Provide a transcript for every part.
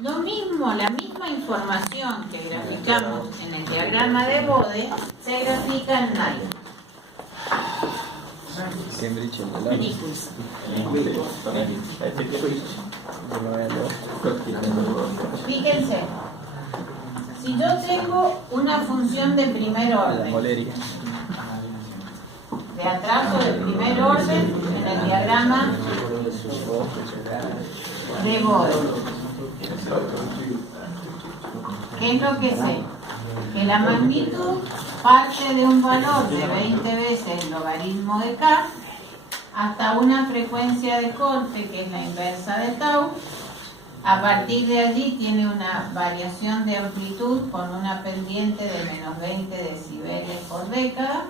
Lo mismo, la misma información que graficamos en el diagrama de Bode se grafica en Naipui. Fíjense, si yo tengo una función de primer orden, de atraso de primer orden en el diagrama de Bode, ¿qué es lo que sé? Que la magnitud parte de un valor de 20 veces el logaritmo de k hasta una frecuencia de corte que es la inversa de tau. A partir de allí tiene una variación de amplitud con una pendiente de menos 20 decibeles por década.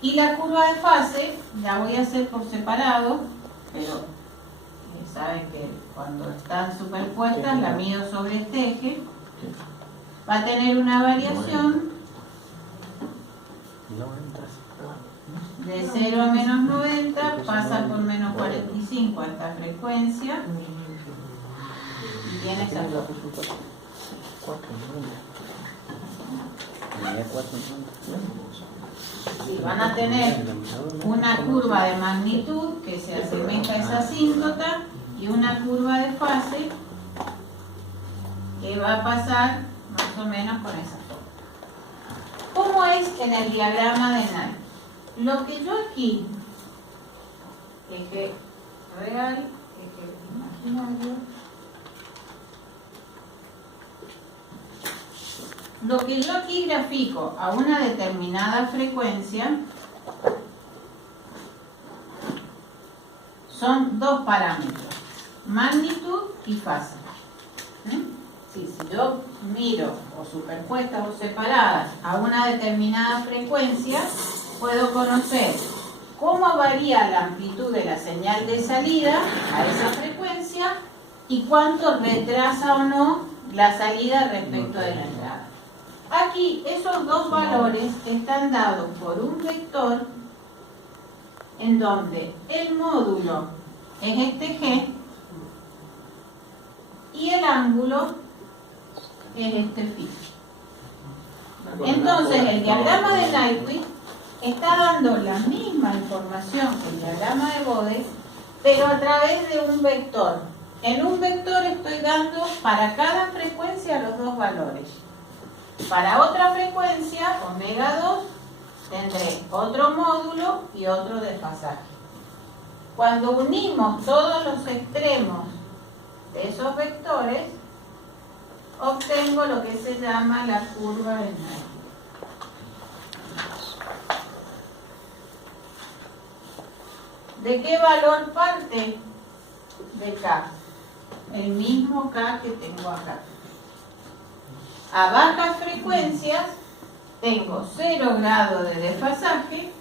Y la curva de fase la voy a hacer por separado, pero saben que cuando están superpuestas la mido sobre este eje. Va a tener una variación de 0 a menos 90, pasa por menos 45 a esta frecuencia y tiene esa dos. Sí, van a tener una curva de magnitud que se asemeja a esa asíntota y una curva de fase que va a pasar más o menos con esa forma. ¿Cómo es en el diagrama de Naipui? Lo que yo aquí, eje real, eje imaginario, lo que yo aquí grafico a una determinada frecuencia son dos parámetros, magnitud y fase. Si yo miro o superpuestas o separadas a una determinada frecuencia, puedo conocer cómo varía la amplitud de la señal de salida a esa frecuencia y cuánto retrasa o no la salida respecto de la entrada. Aquí esos dos valores están dados por un vector en donde el módulo es este G y el ángulo es este phi. Entonces el diagrama de Naipui está dando la misma información que el diagrama de Bode, pero a través de un vector. En un vector estoy dando para cada frecuencia los dos valores. Para otra frecuencia, omega 2, tendré otro módulo y otro desfasaje. Cuando unimos todos los extremos de esos vectores, obtengo lo que se llama la curva de Naipui. ¿De qué valor parte? De K. El mismo K que tengo acá. A bajas frecuencias tengo 0 grado de desfasaje,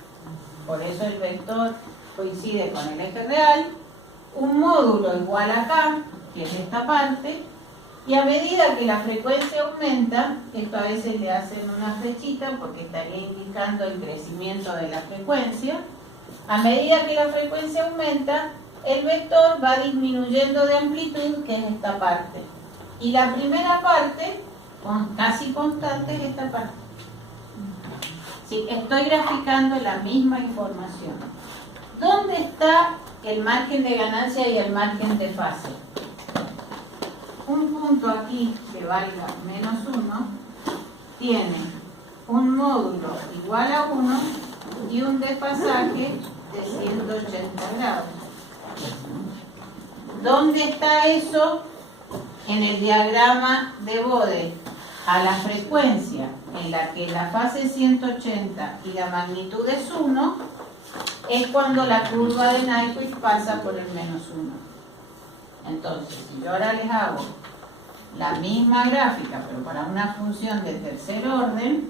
por eso el vector coincide con el eje real, un módulo igual a K, que es esta parte, y a medida que la frecuencia aumenta, esto a veces le hacen una flechita porque estaría indicando el crecimiento de la frecuencia, a medida que la frecuencia aumenta, el vector va disminuyendo de amplitud, que es esta parte. Y la primera parte, casi constante, es esta parte. Sí, estoy graficando la misma información. ¿Dónde está el margen de ganancia y el margen de fase? Un punto aquí que valga menos 1 tiene un módulo igual a 1 y un desfasaje de 180 grados. ¿Dónde está eso? En el diagrama de Bode, a la frecuencia en la que la fase es 180 y la magnitud es 1, es cuando la curva de Naipui pasa por el menos 1. Entonces, si yo ahora les hago la misma gráfica, pero para una función de tercer orden,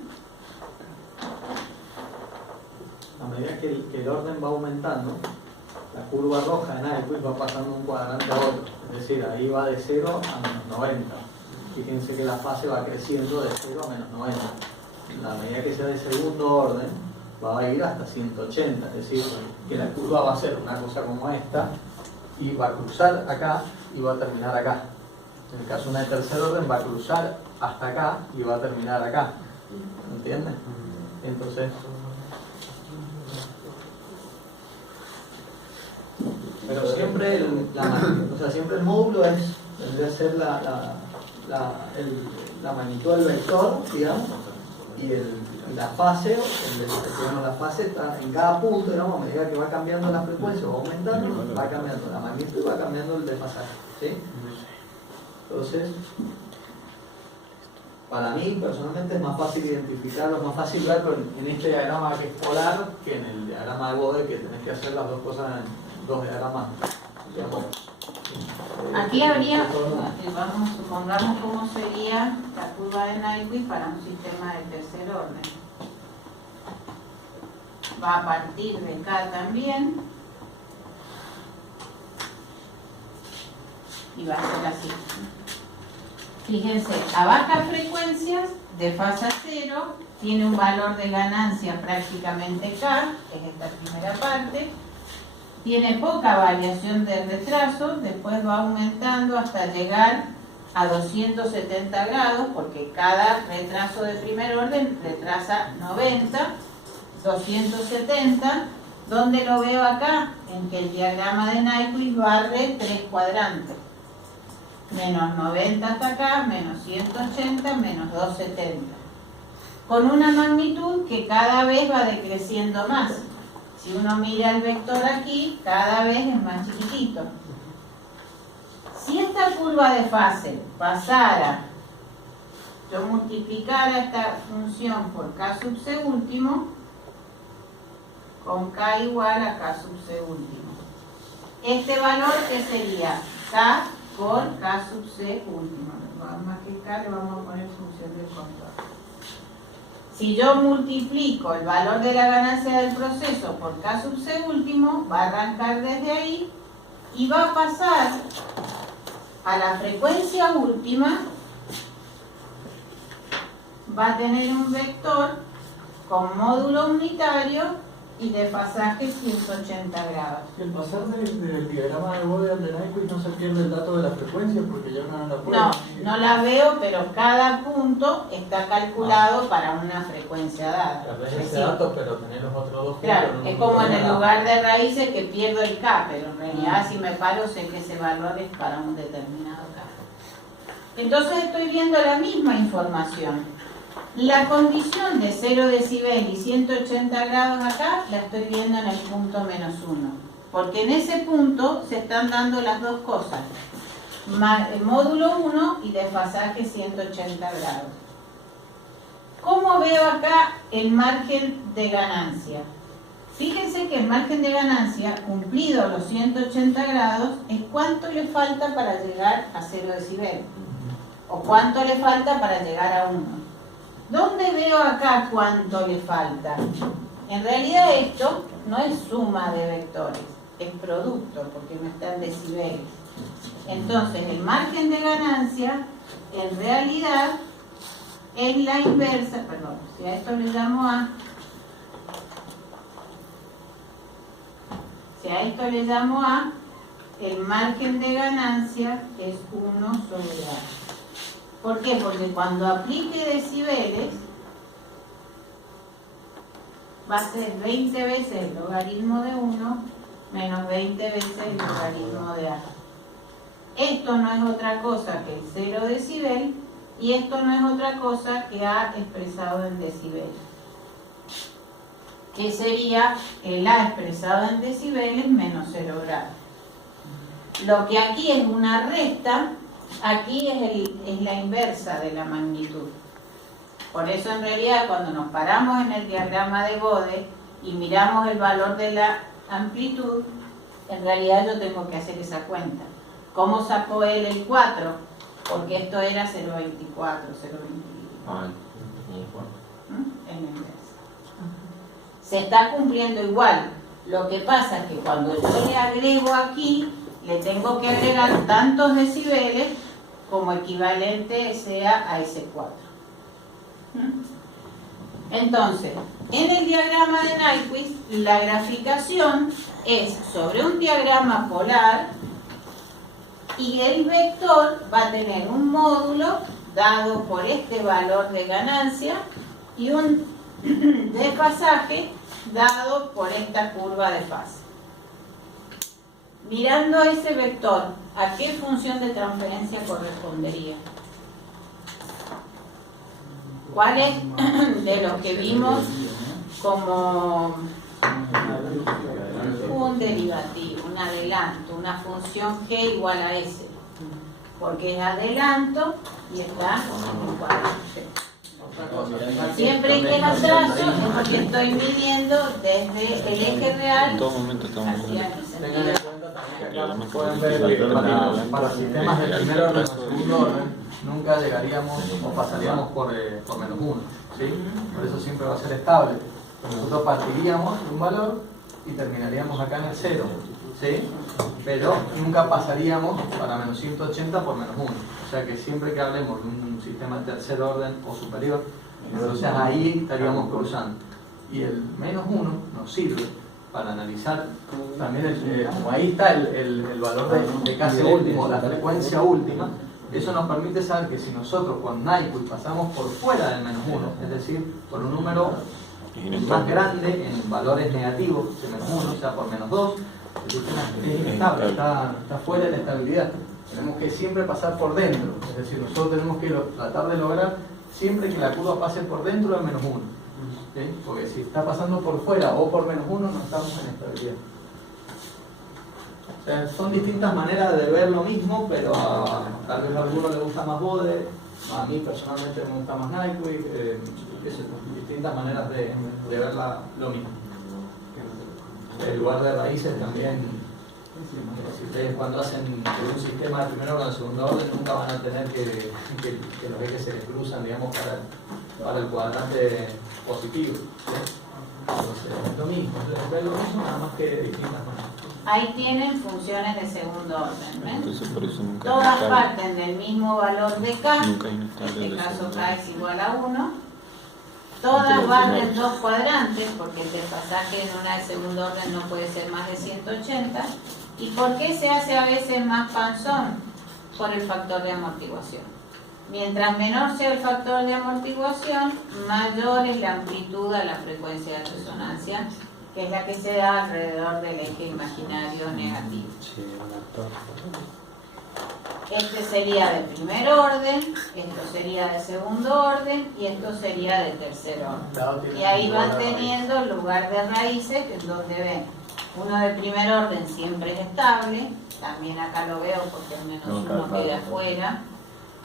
a medida que el orden va aumentando, la curva roja de Naipui va pasando de un cuadrante a otro. Es decir, ahí va de 0 a menos 90. Fíjense que la fase va creciendo de 0 a menos 90. A medida que sea de segundo orden, va a ir hasta 180. Es decir, que la curva va a ser una cosa como esta y va a cruzar acá y va a terminar acá. En el caso de una de tercer orden va a cruzar hasta acá y va a terminar acá. ¿Entiendes? Entonces, pero siempre siempre el módulo tendría que ser la magnitud del vector, digamos, y la fase, la fase está en cada punto, digamos, a medida que va cambiando la frecuencia, va aumentando, va cambiando la magnitud y va cambiando el desfasaje, ¿sí? Entonces, para mí personalmente es más fácil identificarlo, es más fácil verlo en este diagrama que es polar que en el diagrama de Bode, que tenés que hacer las dos cosas en dos diagramas. Aquí habría, supongamos cómo sería la curva de Nyquist para un sistema de tercer orden. Va a partir de acá también y va a ser así. Fíjense, a bajas frecuencias desfasa 0, tiene un valor de ganancia prácticamente K, que es esta primera parte, tiene poca variación de retraso, después va aumentando hasta llegar a 270 grados, porque cada retraso de primer orden retrasa 90, 270, ¿dónde lo veo acá? En que el diagrama de Nyquist barre 3 cuadrantes. Menos 90 hasta acá, menos 180, menos 270. Con una magnitud que cada vez va decreciendo más. Si uno mira el vector aquí, cada vez es más chiquitito. Si esta curva de fase pasara, yo multiplicara esta función por K sub C último, con K igual a K sub C último. Este valor, ¿qué sería? K por K sub C último. Más que K le vamos a poner función del control. Si yo multiplico el valor de la ganancia del proceso por K sub C último, va a arrancar desde ahí y va a pasar a la frecuencia última, va a tener un vector con módulo unitario y desfasaje 180 grados. El pasar del diagrama de Bode al de Nyquist no se pierde el dato de la frecuencia porque ya uno no la puede. No la veo, pero cada punto está calculado para una frecuencia dada. Ese dato, pero tener los otros dos. Claro, es como en el lugar de raíces que pierdo el K, pero en realidad si me paro sé que ese valor es para un determinado K. Entonces estoy viendo la misma información. La condición de 0 decibel y 180 grados acá la estoy viendo en el punto menos 1, porque en ese punto se están dando las dos cosas, módulo 1 y desfasaje 180 grados. ¿Cómo veo acá el margen de ganancia? Fíjense que el margen de ganancia, cumplido los 180 grados, es cuánto le falta para llegar a 0 decibel, o cuánto le falta para llegar a 1. ¿Dónde veo acá cuánto le falta? En realidad esto no es suma de vectores, es producto, porque no está en decibeles. Entonces el margen de ganancia en realidad es la inversa, perdón, si a esto le llamo A, el margen de ganancia es 1 sobre A. ¿Por qué? Porque cuando aplique decibeles va a ser 20 veces el logaritmo de 1 menos 20 veces el logaritmo de A. Esto no es otra cosa que el 0 decibel y esto no es otra cosa que A expresado en decibeles. Que sería el A expresado en decibeles menos 0 grados. Lo que aquí es una resta, aquí es la inversa de la magnitud. Por eso en realidad cuando nos paramos en el diagrama de Bode y miramos el valor de la amplitud, en realidad yo tengo que hacer esa cuenta. ¿Cómo sacó él el 4? Porque esto era 0.24, 0.25. En la inversa. Se está cumpliendo igual. Lo que pasa es que cuando yo le agrego aquí, le tengo que agregar tantos decibeles como equivalente sea a ese 4. Entonces, en el diagrama de Nyquist, la graficación es sobre un diagrama polar Y el vector va a tener un módulo dado por este valor de ganancia y un desfasaje dado por esta curva de fase. Mirando ese vector, ¿a qué función de transferencia correspondería? ¿Cuál es de los que vimos como un derivativo, un adelanto, una función g igual a s? Porque es adelanto y está en el cuadrante. Siempre que lo trazo es porque estoy midiendo desde el eje real En todo momento estamos hacia el Tengan en sentido. cuenta también que acá pueden ver que para sistemas de primer orden o segundo orden nunca llegaríamos o pasaríamos por menos 1, ¿sí? Por eso siempre va a ser estable. Nosotros partiríamos de un valor y terminaríamos acá en el 0, ¿sí? Pero nunca pasaríamos para menos 180 por menos 1. O sea que siempre que hablemos de un sistema de tercer orden o superior, entonces ahí estaríamos cruzando. Y el menos 1 nos sirve para analizar también, como ahí está el valor de casi último, la frecuencia última. Eso nos permite saber que si nosotros con Nyquist pasamos por fuera del menos 1, es decir, por un número más grande en valores negativos de menos 1, o sea, por menos 2, el sistema es inestable, está fuera de la estabilidad. Tenemos que siempre pasar por dentro, es decir, nosotros tenemos que tratar de lograr siempre que la curva pase por dentro del menos 1. ¿Sí? Porque si está pasando por fuera o por menos 1, no estamos en estabilidad. O sea, son distintas maneras de ver lo mismo, pero tal vez a alguno le gusta más Bode, a mí personalmente me gusta más Nyquist, distintas maneras de ver lo mismo. El lugar de raíces también, si ustedes cuando hacen un sistema de primer orden o segundo orden nunca van a tener que los ejes se les cruzan, digamos, para el cuadrante positivo, ¿sí? Entonces es lo mismo, es lo mismo, nada más que de distintas maneras. Ahí tienen funciones de segundo orden, ¿ven? Entonces por eso nunca Todas es inestable. parten del mismo valor de K, Nunca es en inestable este el caso segundo. K es igual a 1. Todas barren dos cuadrantes, porque el desfasaje en una de segundo orden no puede ser más de 180. ¿Y por qué se hace a veces más panzón? Por el factor de amortiguación. Mientras menor sea el factor de amortiguación, mayor es la amplitud a la frecuencia de resonancia, que es la que se da alrededor del eje imaginario negativo. Este sería de primer orden, esto sería de segundo orden y esto sería de tercer orden. Y ahí van teniendo lugar de raíces, que es donde ven. Uno de primer orden siempre es estable, también acá lo veo porque el menos 1 queda afuera.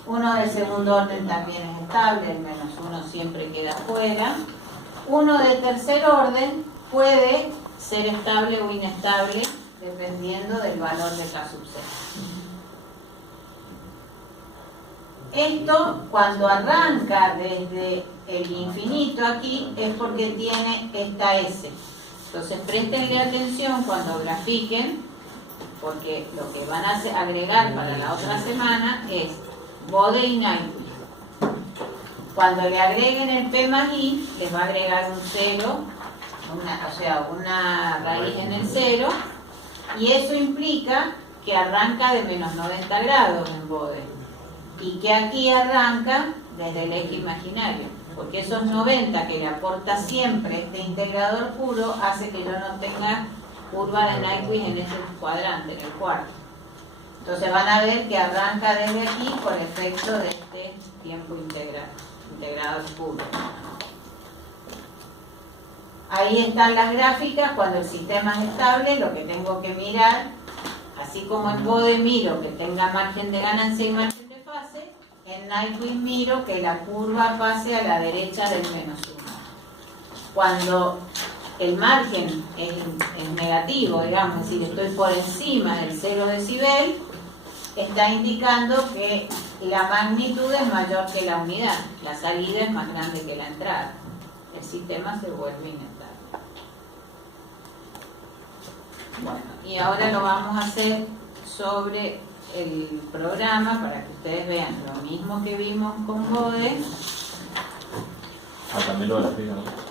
Uno de segundo orden también es estable, el menos 1 siempre queda afuera. Uno de tercer orden puede ser estable o inestable dependiendo del valor de K sub C. Esto, cuando arranca desde el infinito aquí, es porque tiene esta S. Entonces prestenle atención cuando grafiquen, porque lo que van a agregar para la otra semana es Bode y Nyquist. Cuando le agreguen el P más I, les va a agregar un 0, una raíz en el 0, y eso implica que arranca de menos 90 grados en Bode, y que aquí arranca desde el eje imaginario, porque esos 90 que le aporta siempre este integrador puro hace que yo no tenga curva de Nyquist en ese cuadrante, en el cuarto. Entonces van a ver que arranca desde aquí por efecto de este tiempo integrador puro. Ahí están las gráficas cuando el sistema es estable, lo que tengo que mirar, así como en Bode miro que tenga margen de ganancia y margen de fase, en Nyquist miro que la curva pase a la derecha del menos 1. Cuando el margen es negativo, digamos, es decir, estoy por encima del 0 decibel, está indicando que la magnitud es mayor que la unidad, la salida es más grande que la entrada. El sistema se vuelve inestable. Bueno, y ahora lo vamos a hacer sobre el programa para que ustedes vean lo mismo que vimos con Bode. También lo grafico, ¿no?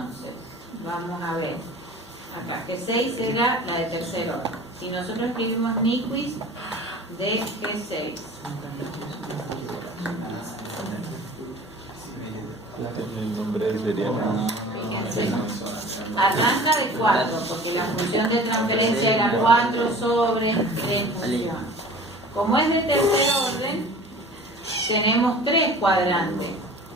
Entonces, vamos a ver. Acá, G6 era la de tercer orden. Si nosotros escribimos Nyquist de G6. El nombre sería Fíjense. Arranca de 4, porque la función de transferencia era 4 sobre 3 función. Como es de tercer orden, tenemos 3 cuadrantes.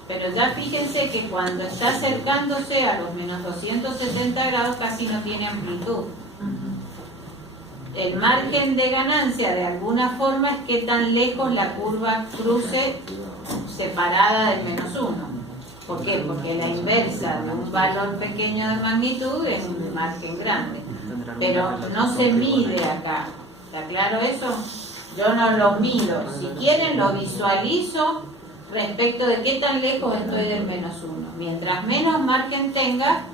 Pero ya fíjense que cuando está acercándose a los menos 270 grados casi no tiene amplitud. El margen de ganancia de alguna forma es qué tan lejos la curva cruce separada del menos 1. ¿Por qué? Porque la inversa de un valor pequeño de magnitud es un margen grande. Pero no se mide acá. ¿Está claro eso? Yo no lo mido. Si quieren lo visualizo respecto de qué tan lejos estoy del menos 1. Mientras menos margen tenga,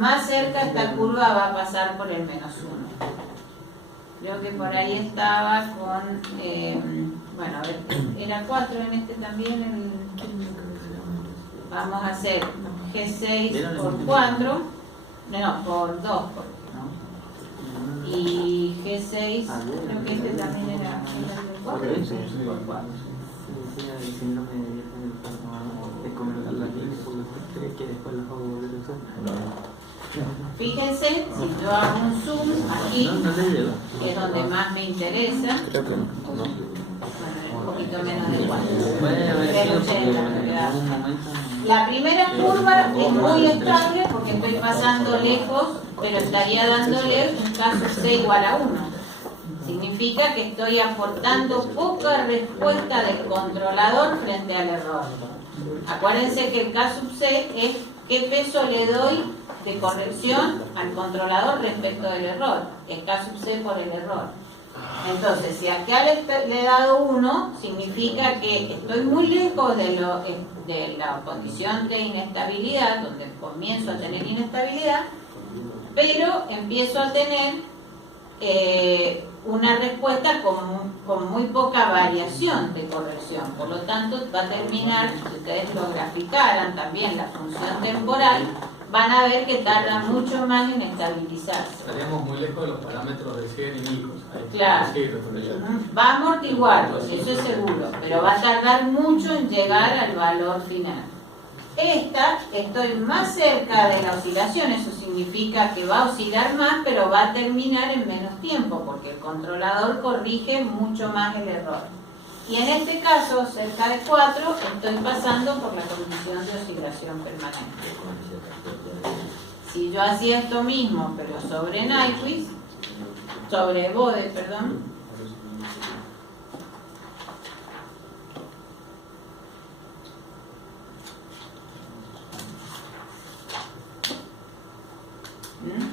más cerca esta curva va a pasar por el menos 1. Creo que por ahí estaba con, bueno, a ver, era 4 en este también. Vamos a hacer G6 por 4, no, por 2, y G6, creo que este también era 4, por 4. Fíjense, si yo hago un zoom aquí, que es donde más me interesa, creo que no. un poquito menos de 4. La primera curva es muy estable porque estoy pasando lejos, pero estaría dándole un caso C igual a 1. Significa que estoy aportando poca respuesta del controlador frente al error. Acuérdense que el K sub C es qué peso le doy de corrección al controlador respecto del error. Es K sub C por el error. Entonces, si acá le he dado 1, significa que estoy muy lejos de la condición de inestabilidad, donde comienzo a tener inestabilidad, pero empiezo a tener una respuesta con muy poca variación de corrección. Por lo tanto, va a terminar, si ustedes lo graficaran también la función temporal, van a ver que tarda mucho más en estabilizarse. Estaríamos muy lejos de los parámetros de Ziegler y Nichols. Claro. Va a amortiguarlos, eso es seguro, pero va a tardar mucho en llegar al valor final. Esta, estoy más cerca de la oscilación, eso significa que va a oscilar más, pero va a terminar en menos tiempo, porque el controlador corrige mucho más el error. Y en este caso, cerca de 4, estoy pasando por la condición de oscilación permanente. Si yo hacía esto mismo, pero sobre Nyquist, sobre Bode, perdón,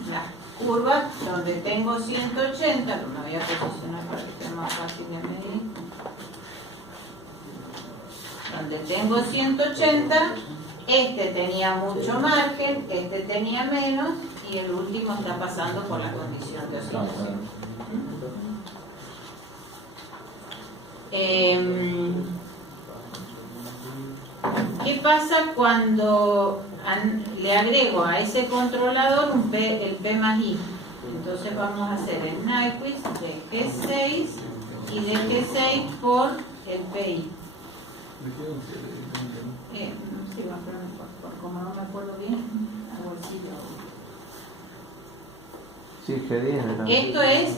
las curvas donde tengo 180, que me voy a posicionar para que sea más fácil de medir, donde tengo 180, este tenía mucho margen, este tenía menos, y el último está pasando por la condición de oscilación. ¿Qué pasa cuando le agrego a ese controlador el P más I? Entonces vamos a hacer el Nyquist de G6 y de G6 por el PI. Sí, por como no me acuerdo bien, hago el sitio. Sí, G10. Esto es,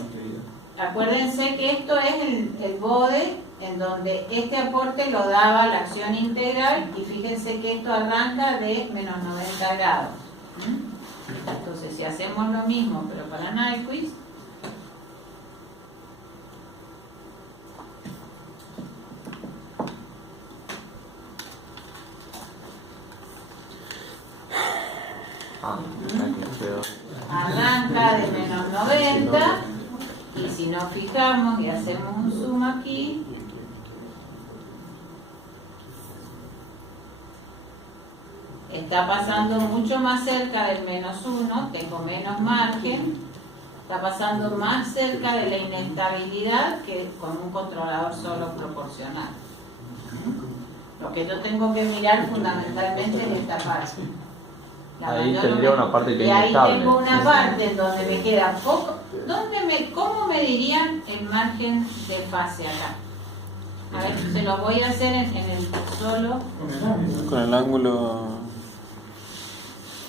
acuérdense que esto es el Bode, en donde este aporte lo daba la acción integral, y fíjense que esto arranca de menos 90 grados. Entonces, si hacemos lo mismo, pero para Nyquist, arranca de menos 90, y si nos fijamos y hacemos un zoom aquí, está pasando mucho más cerca del menos 1, tengo menos margen, está pasando más cerca de la inestabilidad que con un controlador solo proporcional. Lo que yo tengo que mirar fundamentalmente es esta parte. La Ahí abandono tendría una parte que y es ahí inestable. tengo una parte donde me queda poco. ¿Cómo medirían el margen de fase acá? A ver, se lo voy a hacer en el solo. Con el ángulo.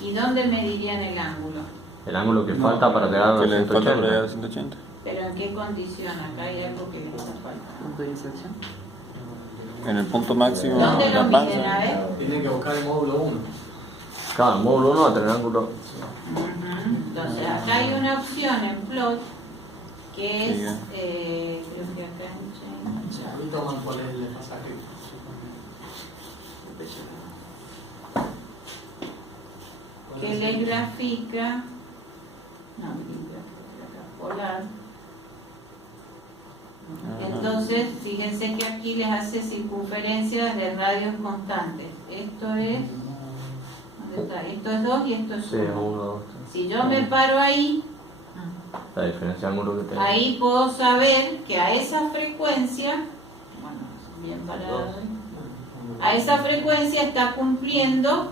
¿Y dónde medirían el ángulo? El ángulo que falta para llegar a Que los le falta para llegar a 180. 180. ¿Pero en qué condición? Acá hay algo que le está faltando. ¿Punto de inserción? En el punto máximo ¿Dónde de lo la miden? A panza. ver. Tienen que buscar el módulo 1. Claro, el módulo 1 va a tener ángulo. Ujú. Entonces, acá hay una opción en plot que es, Sí, creo que acá en change. Ahí toman cuál es el pasaje. Que le grafica, no, polar. Entonces, fíjense que aquí les hace circunferencias de radios constantes. Esto es, ¿dónde está? Esto es 2 y esto es Sí, 1. 1, 2, 3. Si yo me paro ahí, La diferencia de ángulo que tengo. ahí puedo saber que a esa frecuencia, bueno, bien parado, a esa frecuencia está cumpliendo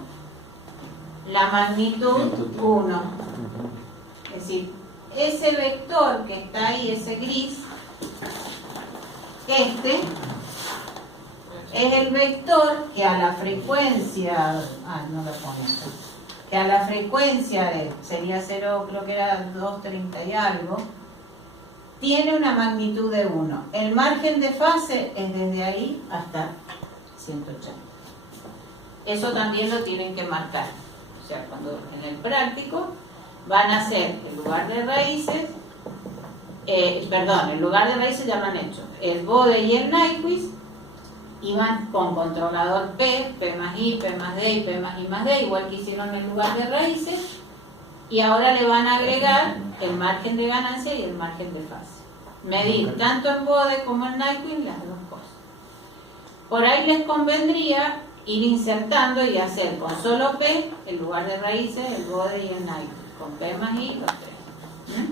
la magnitud 1. Es decir, ese vector que está ahí, ese gris, este es el vector que a la frecuencia, no lo pongo acá, que a la frecuencia de, sería 0, creo que era 230 y algo, tiene una magnitud de 1. El margen de fase es desde ahí hasta 180. Eso también lo tienen que marcar. O sea, cuando en el práctico van a hacer en lugar de raíces, en lugar de raíces ya lo han hecho, el Bode y el Nyquist, y van con controlador P, P más I, P más D y P más I más D, igual que hicieron en lugar de raíces, y ahora le van a agregar el margen de ganancia y el margen de fase. Medir tanto en Bode como en Nyquist las dos cosas. Por ahí les convendría ir insertando y hacer con solo P, en lugar de raíces, el Bode y el Nyquist, con P más I los tres.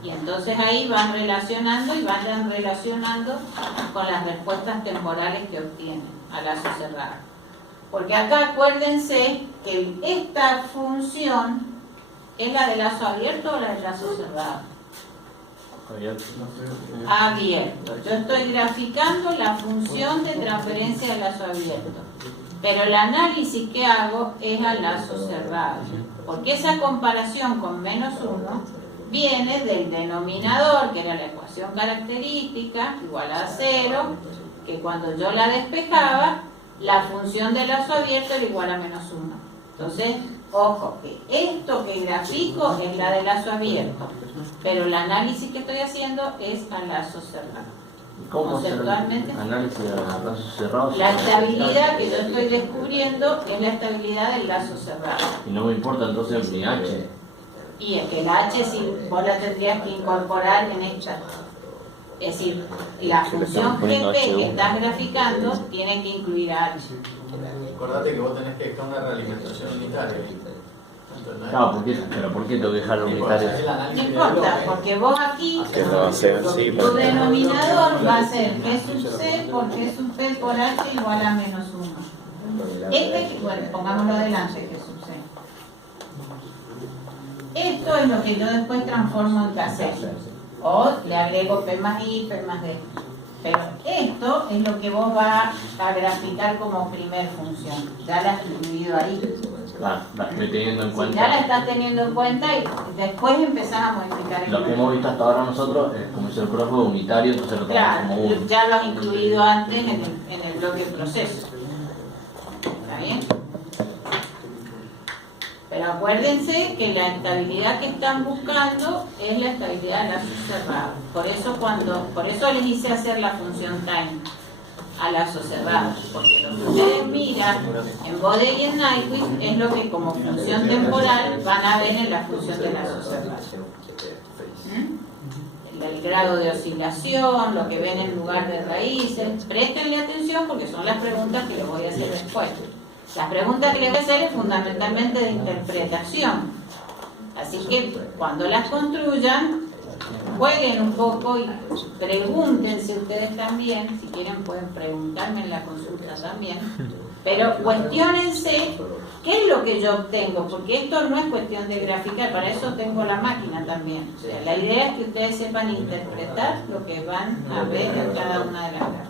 Y entonces ahí van relacionando y van relacionando con las respuestas temporales que obtienen a lazo cerrado. Porque acá acuérdense que esta función es la de lazo abierto o la de lazo cerrado. Abierto. Yo estoy graficando la función de transferencia de lazo abierto. Pero el análisis que hago es a lazo cerrado. Porque esa comparación con menos 1 viene del denominador, que era la ecuación característica, igual a 0, que cuando yo la despejaba, la función de lazo abierto era igual a menos 1. Entonces, ojo, que esto que grafico es la de lazo abierto, pero el análisis que estoy haciendo es a lazo cerrado. ¿Cómo hacer Conceptualmente, el análisis de lazo cerrado? la estabilidad que yo estoy descubriendo es la estabilidad del lazo cerrado. Y no me importa entonces mi H. Y es que el H si vos la tendrías que incorporar en esta. Es decir, la función GP que estás graficando tiene que incluir a H. Acordate que vos tenés que buscar una realimentación unitaria. Claro, pero ¿por qué tengo que dejar unitario? No importa, porque vos aquí, Que lo hace así. tu denominador va a ser G sub C por G sub P por H igual a menos 1. Bueno, pongámoslo adelante, G sub C. Esto es lo que yo después transformo en KC. O le agrego P más I, P más D. Pero esto es lo que vos vas a graficar como primer función. Ya la has incluido ahí. La estoy teniendo en Si cuenta. ya la estás teniendo en cuenta y después empezás a modificar el Lo que hemos visto hasta ahora nosotros es como dice el profe unitario, entonces lo tomamos Claro, como uno. ya lo has incluido antes en el bloque proceso. ¿Está bien? Pero acuérdense que la estabilidad que están buscando es la estabilidad de lazo cerrado. Por eso les hice hacer la función time a lazo cerrado. Porque lo que ustedes miran en Bode y en Nyquist es lo que como función temporal van a ver en la función de lazo cerrado. El grado de oscilación, lo que ven en lugar de raíces. Préstenle atención porque son las preguntas que les voy a hacer después. Las preguntas que les voy a hacer es fundamentalmente de interpretación. Así que cuando las construyan, jueguen un poco y pregúntense ustedes también. Si quieren pueden preguntarme en la consulta también. Pero cuestiónense qué es lo que yo obtengo, porque esto no es cuestión de graficar, para eso tengo la máquina también. O sea, la idea es que ustedes sepan interpretar lo que van a ver en cada una de las gráficas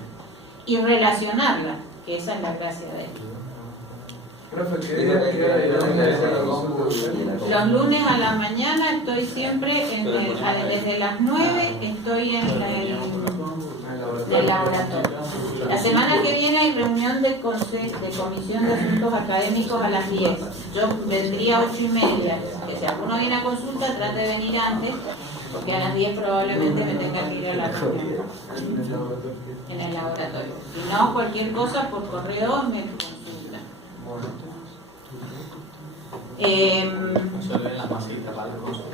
y relacionarla, que esa es la gracia de esto. Los lunes a la mañana estoy siempre desde las 9 estoy en el laboratorio. La semana que viene hay reunión de comisión de asuntos académicos a las 10. Yo vendría a 8:30. Que si alguno viene a consulta, trate de venir antes, porque a las 10 probablemente me tenga que ir a la reunión en el laboratorio. Si no, cualquier cosa por correo me consulta. Se ven las masitas para las cosas.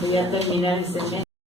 Voy a terminar el semestre.